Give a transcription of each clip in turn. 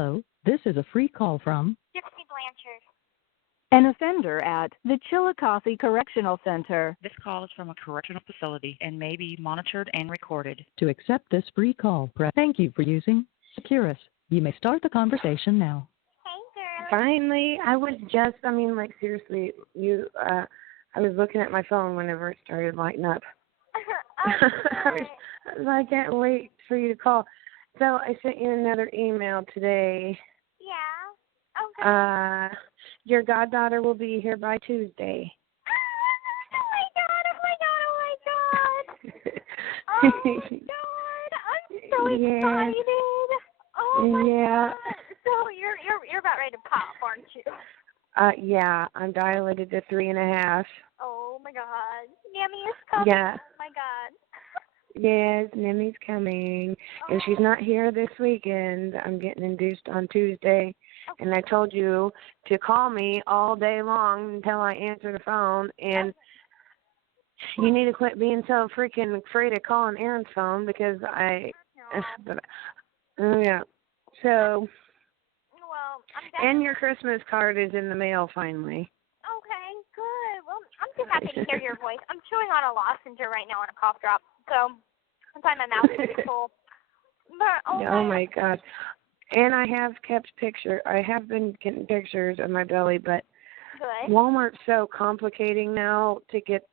Hello, this is a free call from Gypsy Blanchard. An offender at the Chillicothe Correctional Center. This call is from a correctional facility and may be monitored and recorded. To accept this free call, press. Thank you for using Securus. You may start the conversation now. Hey, girl. Finally, seriously, I was looking at my phone whenever it started lighting up. I can't wait for you to call. So I sent you another email today. Yeah. Okay. Your goddaughter will be here by Tuesday. Oh my god. I'm so excited. Oh my god. So you're about ready to pop, aren't you? Yeah, I'm dilated to 3.5. Oh my god. Yummy is coming. Yeah. Oh my god. Yes, Nemi's coming. And she's not here this weekend. I'm getting induced on Tuesday. Okay. And I told you to call me all day long until I answer the phone. And you need to quit being so freaking afraid of calling Aaron's phone because yeah. So, well, and your Christmas card is in the mail finally. Okay, good. Well, I'm just happy to hear your voice. I'm chewing on a lozenge right now on a cough drop, so sometimes my mouth is full. But oh my gosh. And I have been getting pictures of my belly, but good. Walmart's so complicating now to get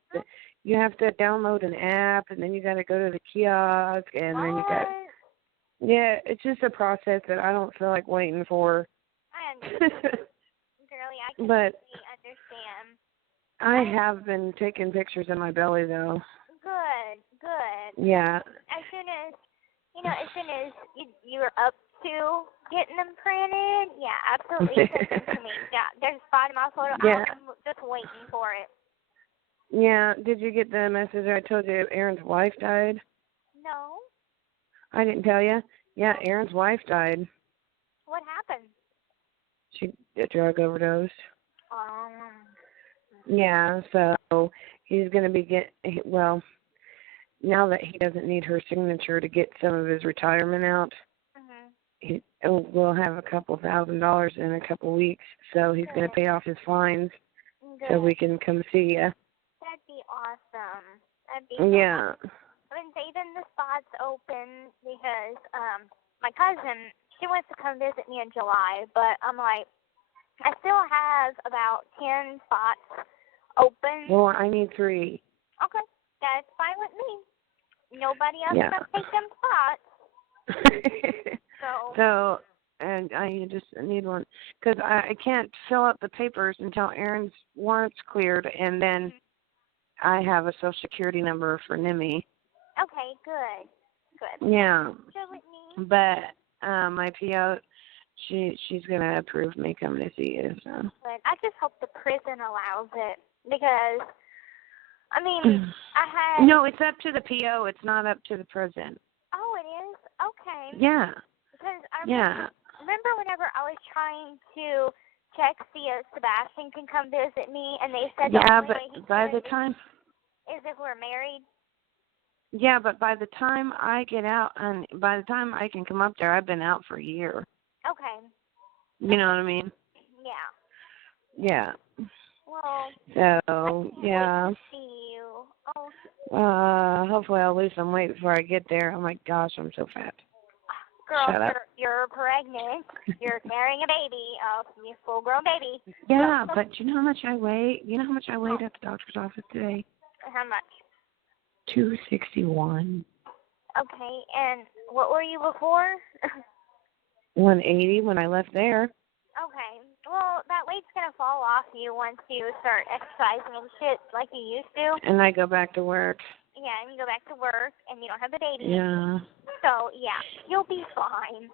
you have to download an app, and then you got to go to the kiosk, and then you got it's just a process that I don't feel like waiting for. I understand. Girlie, I completely understand. I have been taking pictures of my belly, though. Good. Yeah. As soon as you're up to getting them printed, yeah, absolutely send them to me. Yeah, there's 5 my photo. Yeah. I'm just waiting for it. Yeah. Did you get the message I told you Aaron's wife died? No. I didn't tell you. Yeah, Aaron's wife died. What happened? She drug overdosed. Yeah, so he's going to be now that he doesn't need her signature to get some of his retirement out, we'll have a couple $1,000s in a couple weeks, so he's going to pay off his fines so we can come see you. That'd be awesome. Yeah. Awesome. I've been saving the spots open because my cousin, she wants to come visit me in July, but I'm like, I still have about 10 spots open. Well, I need 3. Okay, that's fine with me. Nobody else can take them spots. So, and I just need one because I can't fill up the papers until Aaron's warrant's cleared, and then I have a Social Security number for Nimi. Okay, good. Yeah. Good with me. But my PO, she's gonna approve me coming to see you. So. But I just hope the prison allows it because, I mean, I had. No, it's up to the PO. It's not up to the prison. Oh, it is? Okay. Yeah. Because I remember whenever I was trying to check see if Sebastian can come visit me, and they said the only way he by the could time is if we're married. Yeah, but by the time I get out, and by the time I can come up there, I've been out for a year. Okay. You know what I mean? Yeah. Yeah. Well. So yeah. Wait to see you. Oh. Hopefully I'll lose some weight before I get there. Oh my gosh, I'm so fat. Girl, Shut up. You're pregnant. You're carrying a baby, a full-grown baby. Yeah, but you know how much I weigh? You know how much I weighed at the doctor's office today? How much? 261. Okay, and what were you before? 180 when I left there. Okay, well, that weight's going to fall off you once you start exercising and shit like you used to. And I go back to work. Yeah, and you go back to work, and you don't have the baby. Yeah. So, yeah, you'll be fine.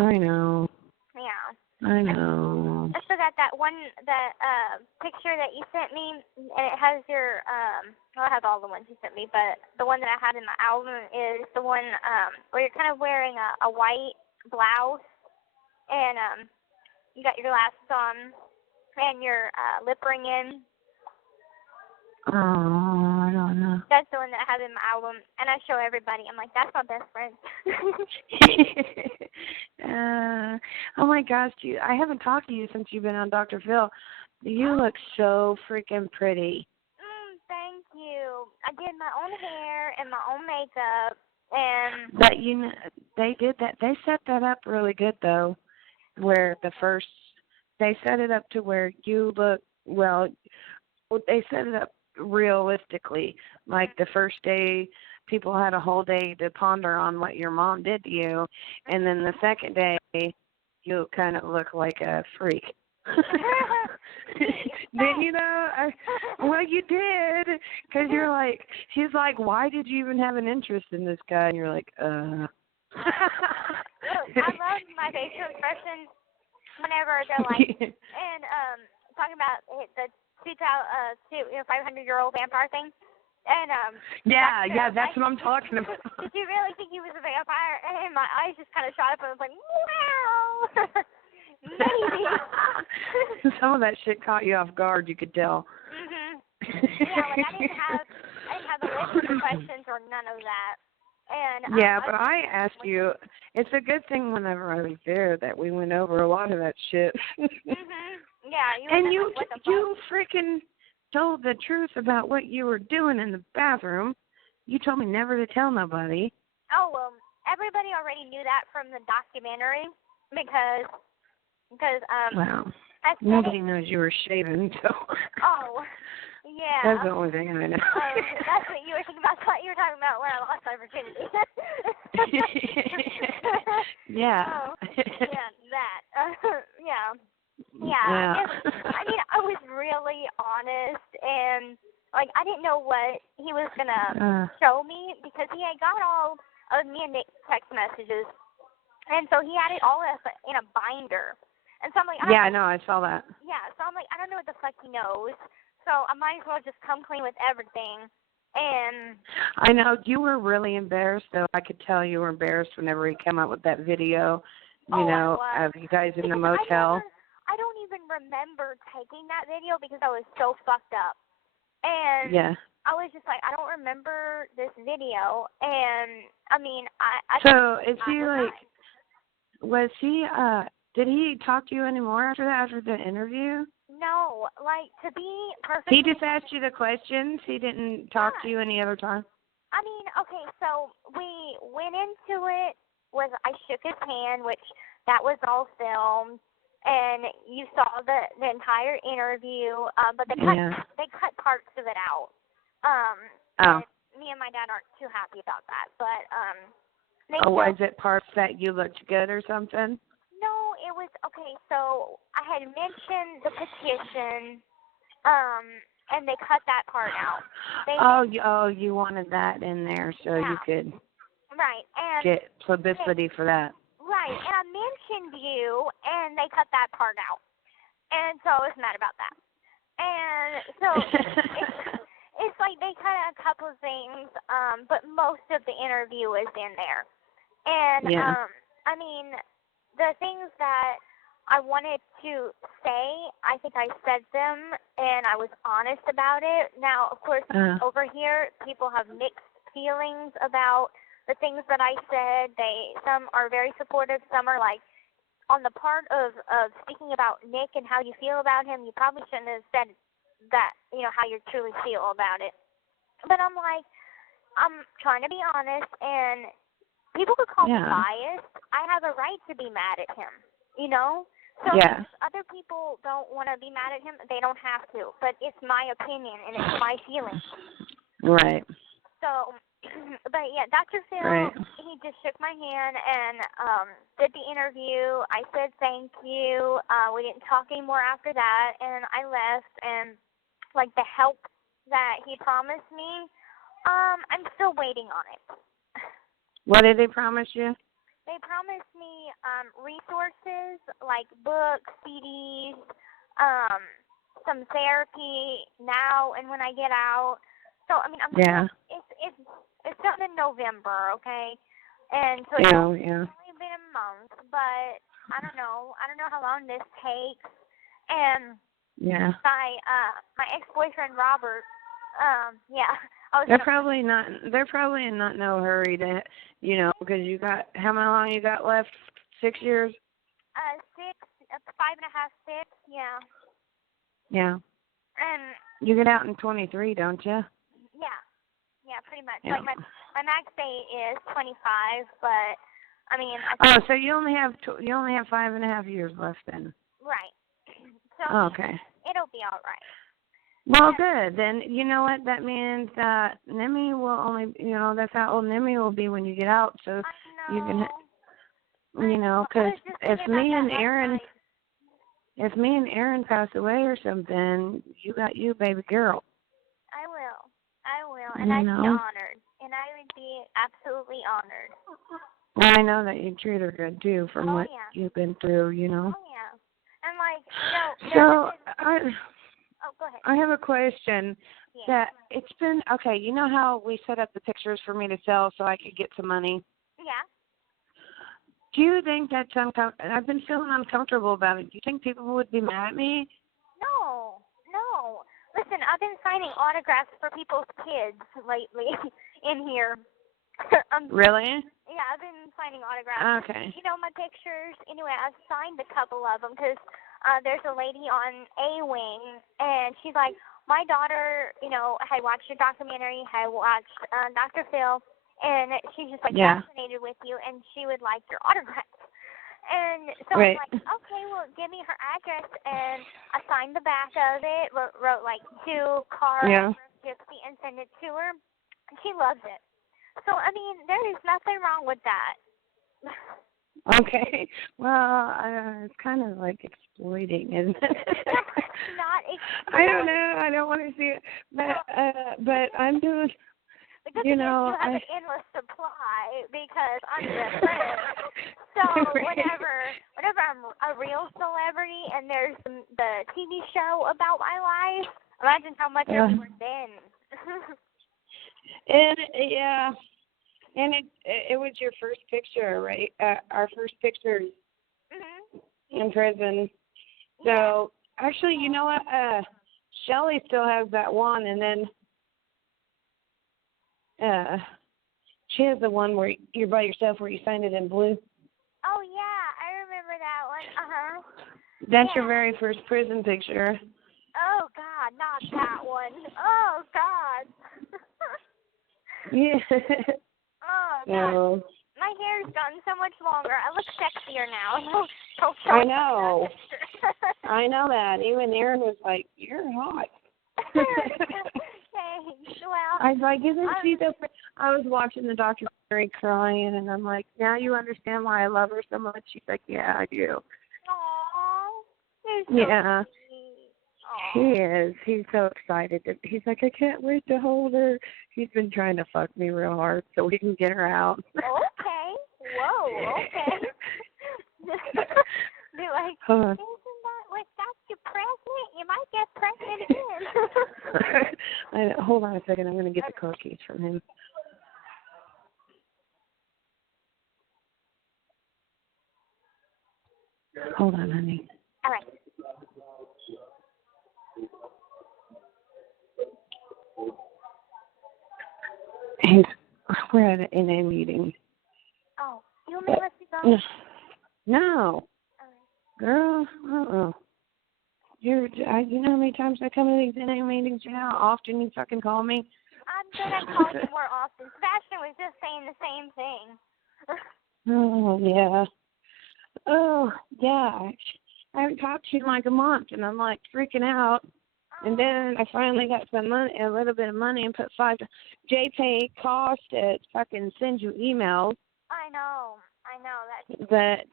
I know. Yeah. I know. I still got that picture that you sent me, and it has your, well, I have all the ones you sent me, but the one that I had in my album is the one where you're kind of wearing a white blouse, and you got your glasses on, and your lip ring in. Oh, I don't know. That's the one that I have in my album, and I show everybody. I'm like, that's my best friend. Oh my gosh, I haven't talked to you since you've been on Dr. Phil. You look so freaking pretty. Thank you. I did my own hair and my own makeup, and But they did that. They set that up really good though, where they set it up to where you look they set it up realistically. Like the first day, people had a whole day to ponder on what your mom did to you, and then the second day, you kind of look like a freak. Didn't you know? Well, you did, because she's like, why did you even have an interest in this guy? And you're like, Look, I love my facial expressions whenever they're like, and talking about the 500-year-old vampire thing. And yeah, that's what I'm talking about. Did you really think he was a vampire? And my eyes just kind of shot up, and I was like, wow. Maybe. Some of that shit caught you off guard, you could tell. Yeah, like I didn't have a list of questions or none of that. And yeah, but I asked you. It's a good thing whenever I was there that we went over a lot of that shit. Yeah, you freaking told the truth about what you were doing in the bathroom. You told me never to tell nobody. Oh, well, everybody already knew that from the documentary because wow. Nobody knows you were shaving, so. Oh, yeah. That's the only thing I know. That's what you were thinking about. You were talking about when I lost my virginity. Yeah. Oh, yeah, that. Yeah. Yeah. I mean, I was really honest, and like I didn't know what he was gonna show me because he had got all of me and Nick's text messages, and so he had it all in a binder. And so I'm like, I know, I saw that. Yeah, so I'm like, I don't know what the fuck he knows, so I might as well just come clean with everything. And I know you were really embarrassed, though. I could tell you were embarrassed whenever he came out with that video, of you guys in the motel. I don't even remember taking that video because I was so fucked up. And yeah. I was just like, I don't remember this video. And I mean, So is he like? Was he? Did he talk to you anymore after that? After the interview? No, like to be perfectly. He just asked you the questions. He didn't talk to you any other time. I mean, okay, so we went into it with I shook his hand, which that was all filmed. And you saw the entire interview, but they cut parts of it out. And me and my dad aren't too happy about that, but was it parts that you looked good or something? No, it was okay. So I had mentioned the petition, and they cut that part out. You wanted that in there so you could get publicity for that. Right, and I mentioned you, and they cut that part out. And so I was mad about that. And so it's like they cut a couple of things, but most of the interview is in there. And, I mean, the things that I wanted to say, I think I said them, and I was honest about it. Now, of course, over here, people have mixed feelings about the things that I said. Some are very supportive, some are like, on the part of speaking about Nick and how you feel about him, you probably shouldn't have said that, how you truly feel about it. But I'm like, I'm trying to be honest, and people could call me biased. I have a right to be mad at him, So if other people don't want to be mad at him, they don't have to. But it's my opinion, and it's my feeling. Right. So, but yeah, Dr. Phil, he just shook my hand and did the interview. I said thank you. We didn't talk anymore after that, and I left. And like the help that he promised me, I'm still waiting on it. What did they promise you? They promised me resources like books, CDs, some therapy now and when I get out. So I mean, it's done in November, okay, and so it's only been a month, but I don't know how long this takes. And my ex-boyfriend Robert, Yeah. I was They're probably not. They're probably in not no hurry to, because you got how long you got left? 6 years. 6, 5.5, 6. Yeah. Yeah. And You get out in 23, don't you? yeah. Yeah, pretty much. Yeah. Like my max date is 25, but I mean. So you only have 5.5 years left then. Right. So Okay. it'll be all right. Well, good. Then you know what that means. Nemi will only, that's how old Nemi will be when you get out. So I know. you can, because if me and Aaron pass away or something, you got you, baby girl. I will, and I'd be honored, and I would be absolutely honored. I know that you treat her good too, from what you've been through, Oh yeah, and like So go ahead. I have a question. Yeah. That it's been okay. You know how we set up the pictures for me to sell so I could get some money? Yeah. Do you think that's uncomfortable? I've been feeling uncomfortable about it. Do you think people would be mad at me? No. Listen, I've been signing autographs for people's kids lately in here. Really? Yeah, I've been signing autographs. Okay. My pictures. Anyway, I've signed a couple of them because there's a lady on A Wing, and she's like, my daughter, had watched your documentary, had watched Dr. Phil, and she's just like fascinated with you, and she would like your autograph. And so I'm like, okay, well, give me her address, and I signed the back of it, wrote like 2 cards for Gypsy, and sent it to her. And she loves it. So I mean, there is nothing wrong with that. Okay. Well, it's kind of like exploiting, isn't it? Not exploiting. I don't know. I don't want to see it, but I'm doing. You have an endless supply because I'm your friend. So whenever I'm a real celebrity and there's the TV show about my life, imagine how much everyone then. And it was your first picture, right? Our first pictures in prison. So actually, you know what? Shelly still has that one, and then she has the one where you're by yourself, where you signed it in blue. Oh yeah, I remember that one. That's your very first prison picture. Oh God, not that one. Oh God. Yeah. Oh God. No. My hair's gotten so much longer. I look sexier now. I know. I know that. Even Aaron was like, "You're hot." Thanks. Well, I was like, "Isn't she the?" I was watching the documentary crying, and I'm like, "Now you understand why I love her so much." She's like, "Yeah, I do." Aww. Yeah. He is. He's so excited. He's like, I can't wait to hold her. He's been trying to fuck me real hard so we can get her out. Okay. Whoa. Okay. Be like, isn't that what got you pregnant? You might get pregnant again. Hold on a second. I'm going to get the car keys from him. Hold on, honey. All right. We're at an NA meeting. Oh, you want me to let you go? No. Girl, You know how many times I come to these NA meetings? You know how often you fucking call me? I'm going to call you more often. Sebastian was just saying the same thing. Oh, yeah. Oh, yeah. I haven't talked to you in like a month, and I'm like freaking out. And then I finally got some money, a little bit of money, and put JPay cost to fucking send you emails. I know that. But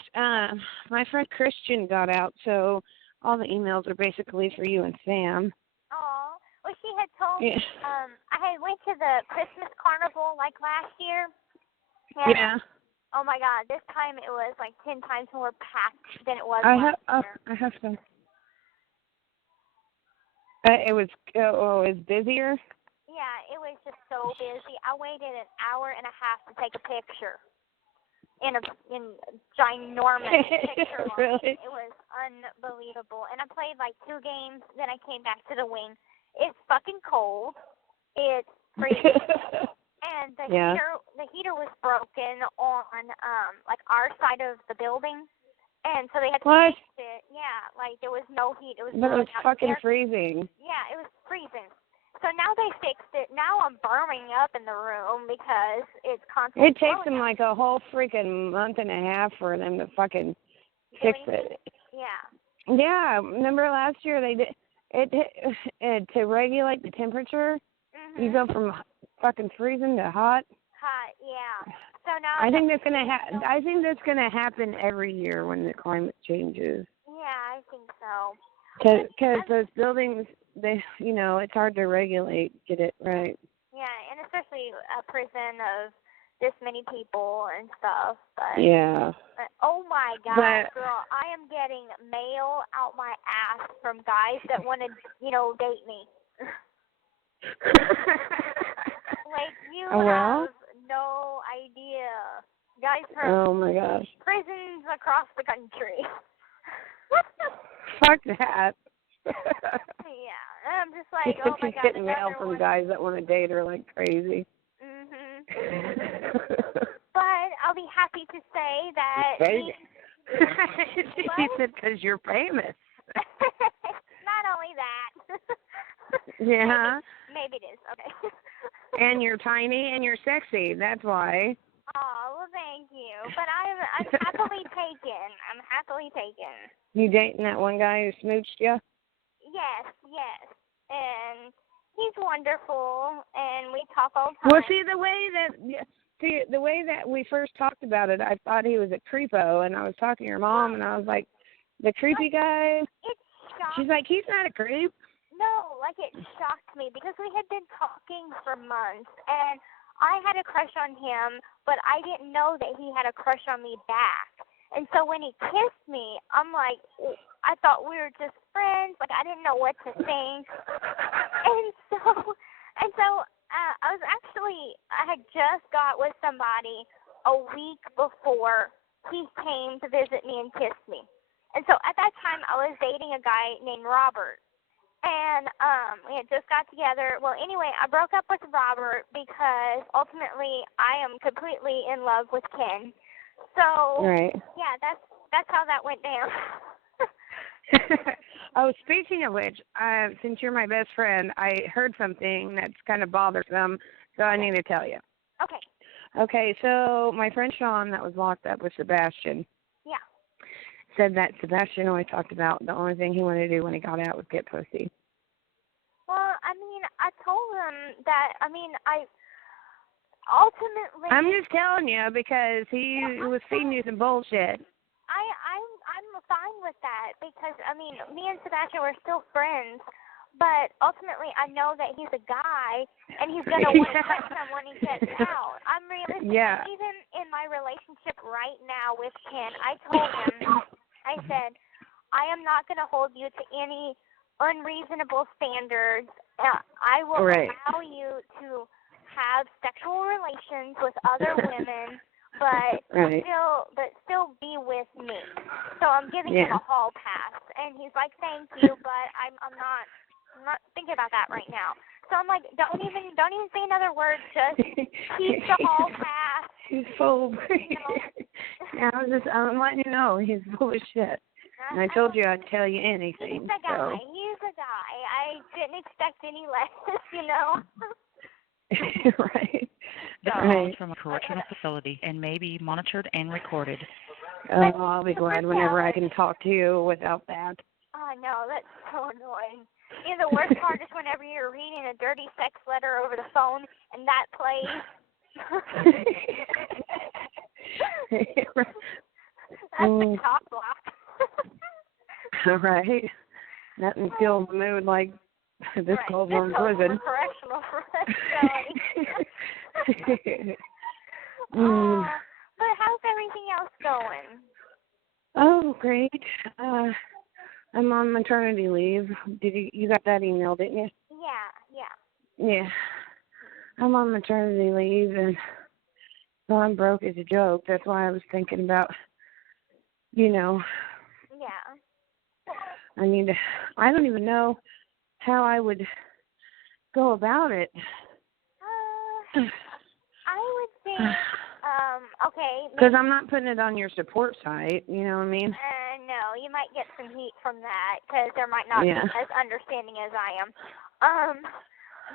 my friend Christian got out, so all the emails are basically for you and Sam. Oh, well, she had told me. I had went to the Christmas carnival like last year. Yeah. Oh my God! This time it was like 10 times more packed than it was I last year. I have some. It was busier. Yeah, it was just so busy. I waited an hour and a half to take a picture in ginormous picture line. Really? It was unbelievable. And I played like 2 games. Then I came back to the wing. It's fucking cold. It's freezing. And the Yeah. heater was broken on like our side of the building, and so they had to What? fix it. Yeah, like there was no heat. It was But it was blowing out fucking air. freezing. Yeah, it was freezing. So now they fixed it. Now I'm burning up in the room because it's constantly It takes blowing them out. like a whole freaking month and a half for them to fucking fix it. Yeah. Yeah, remember last year they did it to regulate the temperature. Mhm. You go from fucking freezing to hot. Hot, yeah. So now I think that's gonna happen every year when the climate changes. Yeah, I think so. Because those buildings, it's hard to regulate. Get it right. Yeah, and especially a prison of this many people and stuff. But Yeah. oh my God, But- girl, I am getting mail out my ass from guys that want to, date me. Like you Well? have no idea. Guys from Oh my gosh. prisons across the country. Fuck that. Yeah, and I'm just like, oh my She's God, getting mail another from one. guys that want to date her like crazy. Mhm. But I'll be happy to say that Famous. he- She said because you're famous. Not only that. Yeah. Maybe it is. Okay. And you're tiny and you're sexy. That's why. Oh, well, thank you. But I'm happily taken. I'm happily taken. You dating that one guy who smooched you? Yes. And he's wonderful, and we talk all the time. Well, see the way that we first talked about it, I thought he was a creepo, and I was talking to your mom, and I was like, the creepy guy. It shocked She's like, he's not a creep. No, like it shocked me because we had been talking for months, and I had a crush on him, but I didn't know that he had a crush on me back. And so when he kissed me, I'm like, I thought we were just friends. Like I didn't know what to think. And so I had just got with somebody a week before he came to visit me and kissed me. And so at that time, I was dating a guy named Robert. And we had just got together. Well, anyway, I broke up with Robert because ultimately I am completely in love with Ken. So Right. yeah, that's how that went down. Oh, speaking of which, since you're my best friend, I heard something that's kind of bothersome, so I need to tell you. Okay. Okay, so my friend Sean that was locked up with Sebastian. Yeah. Said that Sebastian always talked about the only thing he wanted to do when he got out was get pussy. Well, I mean, I told him that. I mean, I ultimately. I'm just telling you because he was feeding you some bullshit. I'm fine with that because I mean, me and Sebastian were still friends, but ultimately I know that he's a guy and he's gonna want to touch him when he gets out. I'm realistic. Yeah. Even in my relationship right now with Ken, I told him, I said, I am not gonna hold you to any unreasonable standards. I will allow you to have sexual relations with other women. But still be with me. So I'm giving him a hall pass, and he's like, "Thank you, but I'm not thinking about that right now." So I'm like, "Don't even say another word. Just keep the hall pass." He's full. Yeah, I'm letting you know he's full of shit. And I told you I'd tell you anything. He's a guy. He's a guy. I didn't expect any less, you know. Right. Right. From a correctional facility and may be monitored and recorded. Oh, I'll be glad whenever I can talk to you without that. I know, that's so annoying. You know, the worst part is whenever you're reading a dirty sex letter over the phone and that plays. That's the top block. Right. Nothing fills the mood like this calls on prison. Correctional facility. But how's everything else going? Oh, great. I'm on maternity leave. You got that email, didn't you? Yeah. Yeah. I'm on maternity leave, and so I'm broke as a joke. That's why I was thinking about, Yeah. I don't even know how I would go about it. I would think, okay. Because I'm not putting it on your support site, you know what I mean? No, you might get some heat from that because there might not be as understanding as I am.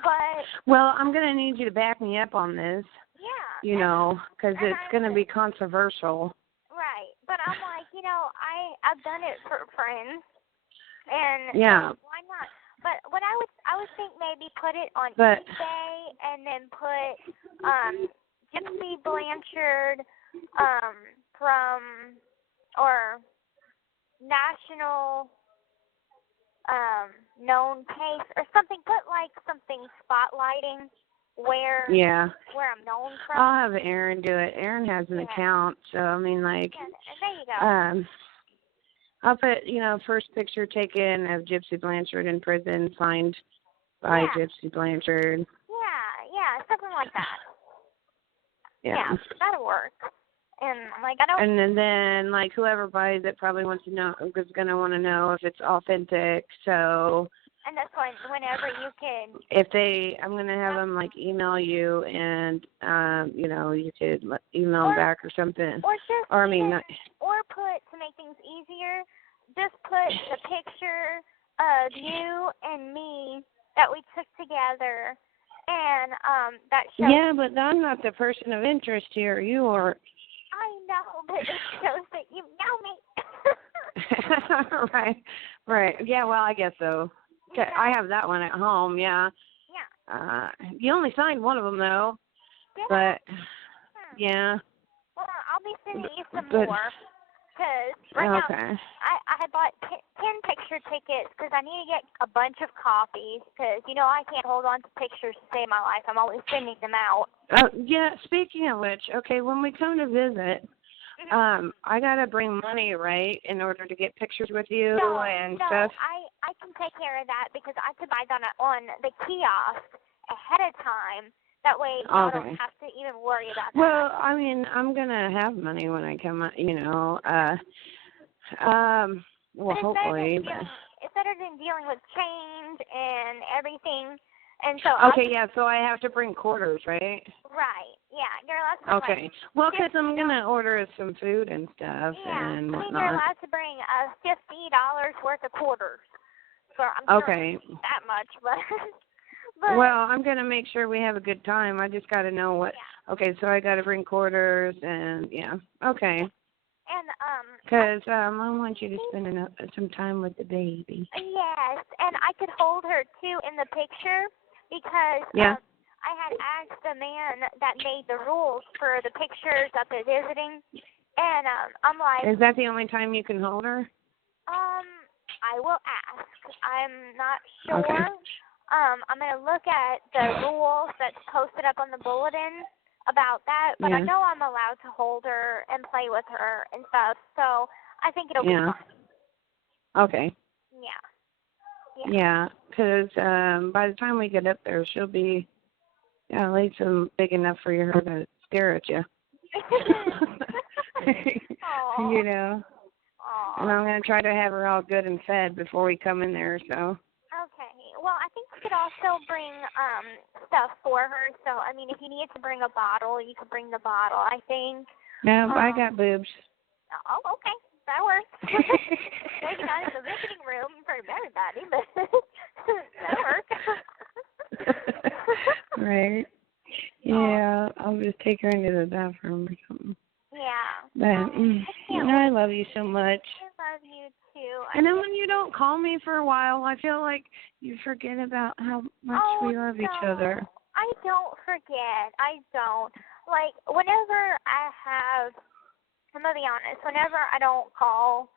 But. Well, I'm going to need you to back me up on this. Yeah. You know, because it's going to be controversial. Right. But I'm like, I've done it for friends. And why not? But what I would think maybe put it on eBay and then put Gypsy Blanchard from or national known case or something. Put like something spotlighting where I'm known from. I'll have Aaron do it. Aaron has an account, so I mean like there you go. I'll put, first picture taken of Gypsy Blanchard in prison, signed by Gypsy Blanchard. Yeah, something like that. Yeah, that'll work. And like I don't. And then like whoever buys it probably wants to know is going to want to know if it's authentic. So. And that's whenever you can. I'm going to have them like email you, and you could email back or something. Or put, to make things easier, just put the picture of you and me that we took together, and that shows. Yeah, but I'm not the person of interest here. You are. I know, but it shows that you know me. Right. Yeah, well, I guess so. Okay, I have that one at home, yeah. You only signed one of them, though. But, yeah. Well, I'll be sending you some more. Because right now, I had bought 10 picture tickets because I need to get a bunch of copies. Because, I can't hold on to pictures to save my life. I'm always sending them out. Yeah, speaking of which, okay, when we come to visit, I got to bring money, right, in order to get pictures with you and stuff? I can take care of that because I could buy that on the kiosk ahead of time. That way I don't have to even worry about that. Well, I mean, I'm going to have money when I come, well, hopefully. It's better than dealing with change and everything. And so so I have to bring quarters, right? Right. Yeah, you're allowed to bring. Well, because I'm going to order some food and stuff and whatnot. You're allowed to bring $50 worth of quarters. So I'm sure that much, but well, I'm going to make sure we have a good time. I just got to know what. Yeah. Okay, so I got to bring quarters and okay. And because I want you to spend some time with the baby. Yes, and I could hold her too in the picture because I had asked the man that made the rules for the pictures of the visiting, and I'm like, is that the only time you can hold her? I will ask. I'm not sure. Okay. I'm going to look at the rules that's posted up on the bulletin about that, but I know I'm allowed to hold her and play with her and stuff, so I think it'll be fun. Okay. Yeah, because by the time we get up there, she'll be at least big enough for her to stare at you. And I'm going to try to have her all good and fed before we come in there, so. Okay. Well, I think you could also bring stuff for her. So, I mean, if you needed to bring a bottle, you could bring the bottle, I think. No, I got boobs. Oh, okay. That works. Maybe not in the visiting room for everybody, but that works. Right. Yeah, I'll just take her into the bathroom or something. Yeah. But, I love you so much. I love you, too. And then when you don't call me for a while, I feel like you forget about how much we love each other. I don't forget. I don't. Like, whenever I'm going to be honest, whenever I don't call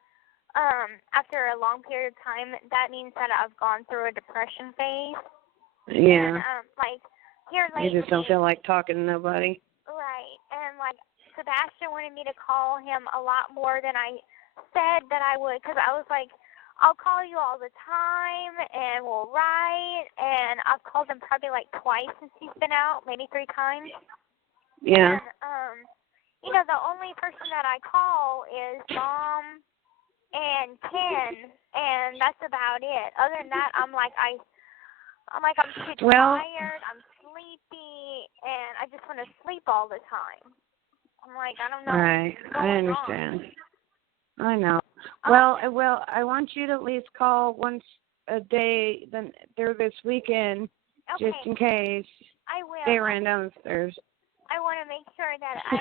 after a long period of time, that means that I've gone through a depression phase. Yeah. And, here lately, you just don't feel like talking to nobody. Right. And, Sebastian wanted me to call him a lot more than I said that I would, because I was like, I'll call you all the time, and we'll write, and I've called him probably twice since he's been out, maybe 3 times. Yeah. And, the only person that I call is Mom and Ken, and that's about it. Other than that, I'm like, I'm like, I'm too tired, I'm sleepy, and I just want to sleep all the time. I'm like, I don't know. Right, I understand. I know. Well, I want you to at least call once a day then through this weekend, just in case. I will. They ran downstairs. I want to make sure that I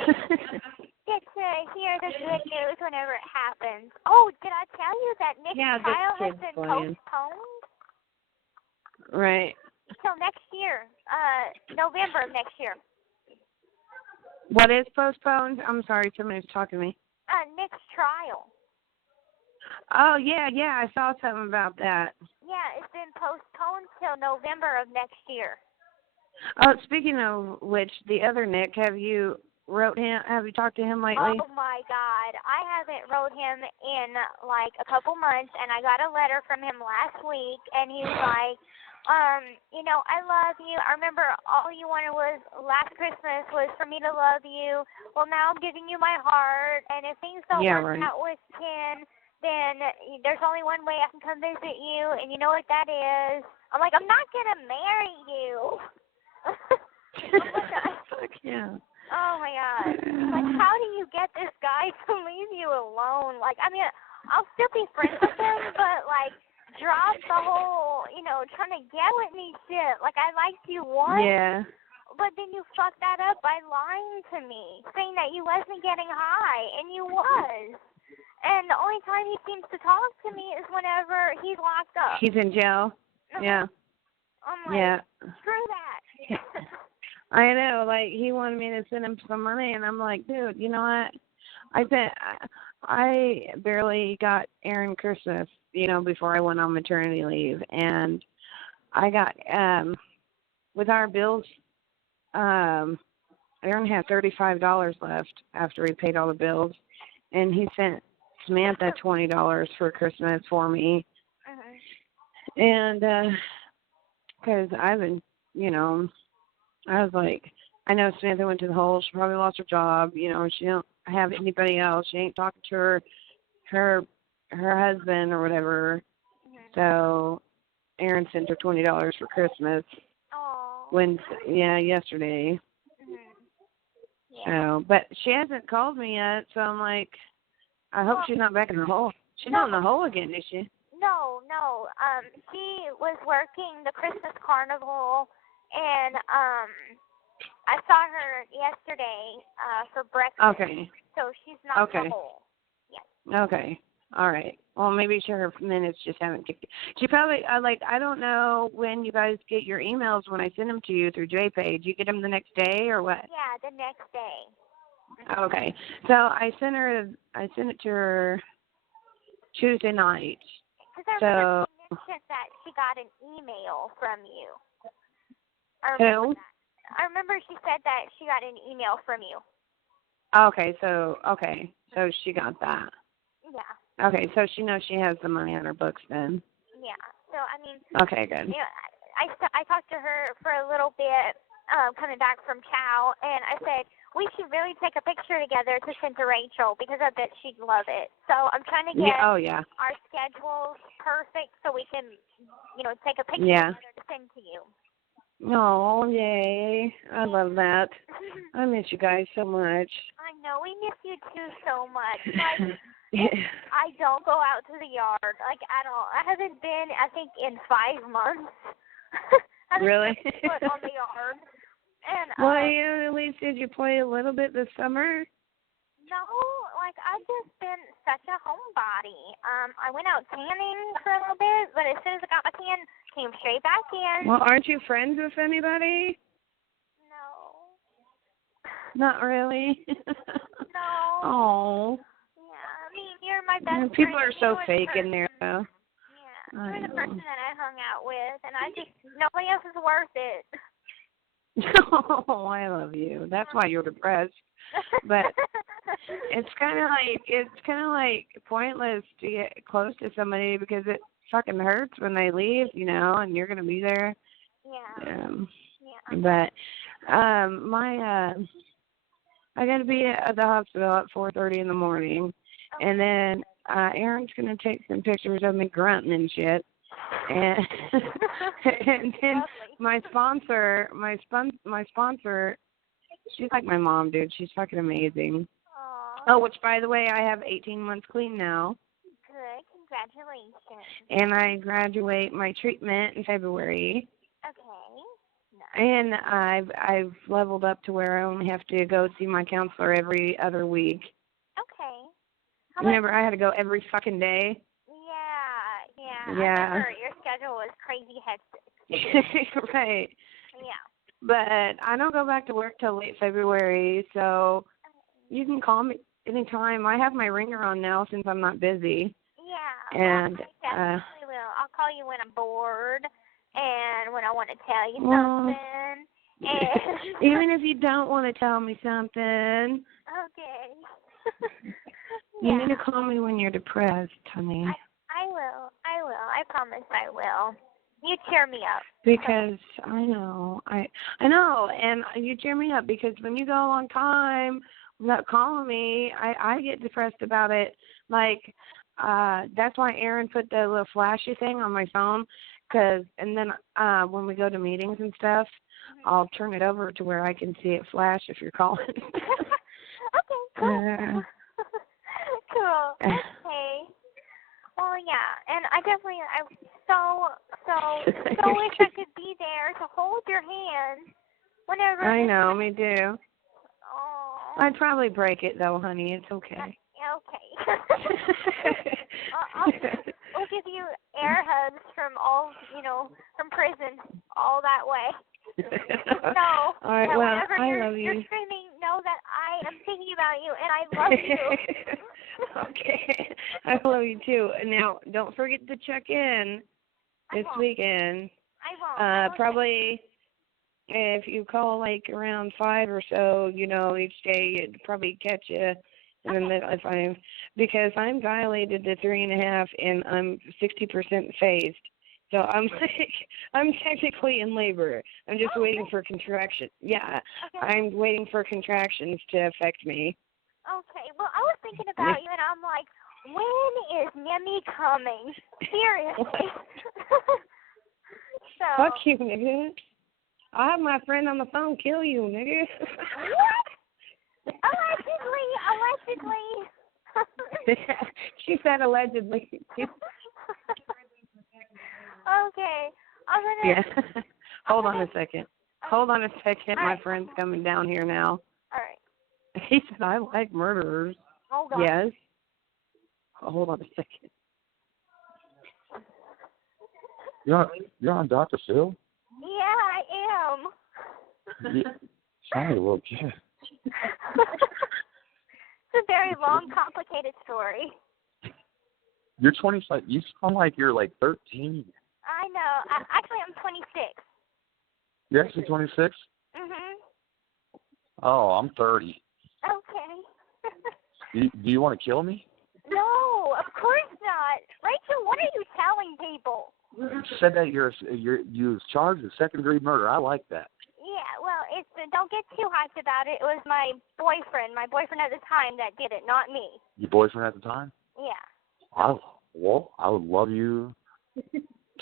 get to hear the good news whenever it happens. Oh, did I tell you that Nick's trial has been postponed? Right. Till next year, November of next year. What is postponed? I'm sorry, somebody's talking to me. Nick's trial. Oh, yeah, I saw something about that. Yeah, it's been postponed till November of next year. Oh, speaking of which, the other Nick, have you talked to him lately? Oh my God, I haven't wrote him in like a couple months, and I got a letter from him last week, and he was like, I love you. I remember all you wanted was last Christmas was for me to love you. Well, now I'm giving you my heart, and if things don't work out with Ken, then there's only one way I can come visit you, and you know what that is. I'm like, I'm not gonna marry you. Yeah. Oh my God. Like, how do you get this guy to leave you alone? Like, I mean, I'll still be friends with him, but like, drop the whole, trying to get with me shit. Like, I liked you once. Yeah. But then you fucked that up by lying to me, saying that you wasn't getting high, and you was. And the only time he seems to talk to me is whenever he's locked up. He's in jail. Yeah. I'm like, screw that. I know, like, he wanted me to send him some money, and I'm like, dude, you know what? I barely got Aaron Christmas, before I went on maternity leave, and I got, with our bills, Aaron had $35 left after he paid all the bills, and he sent Samantha $20 for Christmas for me, and, because I've been, I was like, I know Samantha went to the hole. She probably lost her job. She don't have anybody else. She ain't talking to her husband or whatever. So Aaron sent her $20 for Christmas. Yesterday. So, but she hasn't called me yet. So I'm like, I hope she's not back in the hole. She's not in the hole again, is she? No. She was working the Christmas carnival. And I saw her yesterday for breakfast. Okay. So she's not in the hole. Yeah. Okay. All right. Well, maybe her minutes just haven't kicked in. She probably, I don't know when you guys get your emails when I send them to you through JPay. Do you get them the next day or what? Yeah, the next day. Okay. So I sent it to her Tuesday night. Because I remember she mentioned that she got an email from you. Who? I remember she said that she got an email from you. Okay, so she got that. Yeah. Okay, so she knows she has the money on her books then. Yeah. So I mean. Okay, good. I talked to her for a little bit, coming back from Chow, and I said we should really take a picture together to send to Rachel because I bet she'd love it. So I'm trying to get our schedules perfect so we can, take a picture together to send to you. Oh, yay. I love that. I miss you guys so much. I know. We miss you, too, so much. Like, I don't go out to the yard, like, at all. I haven't been, I think, in 5 months. Really? Foot on the yard. And, well, at least did you play a little bit this summer? No, like, I've just been such a homebody. I went out tanning for a little bit, but as soon as I got my tan, came straight back in. Well, aren't you friends with anybody? No. Not really? No. Oh. Yeah, I mean, you're my best friend. People are so fake in there, though. Yeah, you're the person that I hung out with, and nobody else is worth it. Oh, I love you. That's why you're depressed. But it's kind of like pointless to get close to somebody because it fucking hurts when they leave, and you're gonna be there. Yeah. But I gotta be at the hospital at 4:30 in the morning, and then Aaron's gonna take some pictures of me grunting and shit, And and then Lovely. my sponsor, she's like my mom, dude. She's fucking amazing. Aw. Oh, which by the way, I have 18 months clean now, Good. Congratulations. and I graduate my treatment in February. Okay. Nice. And I've leveled up to where I only have to go see my counselor every other week. Okay. How much? Remember, I had to go every fucking day. Yeah. Yeah. I remember your schedule was crazy hectic. Right. Yeah. But I don't go back to work till late February, so you can call me anytime. I have my ringer on now since I'm not busy. Yeah. And I definitely will. I'll call you when I'm bored and when I want to tell you well, something. And even if you don't want to tell me something, okay. you Yeah. need to call me when you're depressed, honey. I will. I promise I will. You cheer me up. Because I know, I know, and you cheer me up because when you go a long time without calling me, I get depressed about it. Like, that's why Aaron put the little flashy thing on my phone, and then when we go to meetings and stuff, I'll turn it over to where I can see it flash if you're calling. Okay, cool. Cool. Okay. Well, yeah, and I so wish I could be there to hold your hand whenever. I know, me too. Oh. I'd probably break it though, honey. It's okay. Okay. We'll give you air hugs from from prison all that way. No. All right, that well, whenever I love you're you. screaming, know that I am thinking about you and I love you. Okay. I love you too. And now, don't forget to check in this weekend. I won't. Probably if you call like around 5 or so, each day, it'd probably catch you. And then because I'm dilated to 3.5 and I'm 60% phased. So I'm technically in labor. I'm just waiting for contractions. Yeah, Okay. I'm waiting for contractions to affect me. Okay, well, I was thinking about you, and I'm like, when is Nemi coming? Seriously. So. Fuck you, nigga. I'll have my friend on the phone kill you, nigga. What? Allegedly. She said allegedly. Okay, I'm gonna. Yeah. Hold on a second. Hold on a second. All My right. friend's coming down here now. All right. He said, I like murderers. Hold on. Yes. Hold on a second. You're on Dr. Phil? Yeah, I am. You sound a little kid. It's a very long, complicated story. You're 25. You sound like you're like 13. I know. Actually, I'm 26. You're actually 26? Mhm. Oh, I'm 30. Okay. Do you want to kill me? No, of course not. Rachel, what are you telling people? You said that you was charged with second-degree murder. I like that. Yeah, well, don't get too hyped about it. It was my boyfriend at the time that did it, not me. Your boyfriend at the time? Yeah. I would love you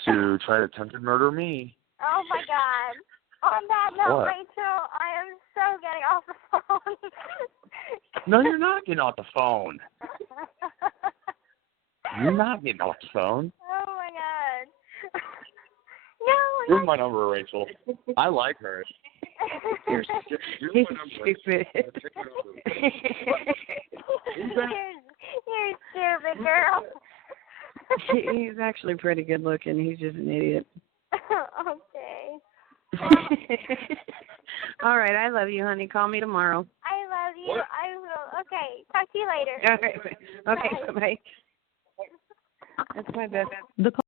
to try to attempt to murder me. Oh my God. On that note, What? Rachel, I am so getting off the phone. No, you're not getting off the phone. You're not getting off the phone. Oh my God. No. Here's my number, Rachel. I like her. Here's He's my number. stupid. You're stupid, girl. He's actually pretty good looking. He's just an idiot. Okay. All right, I love you, honey. Call me tomorrow. I love you. What? I will. Okay. Talk to you later. Okay, bye-bye. That's my best. The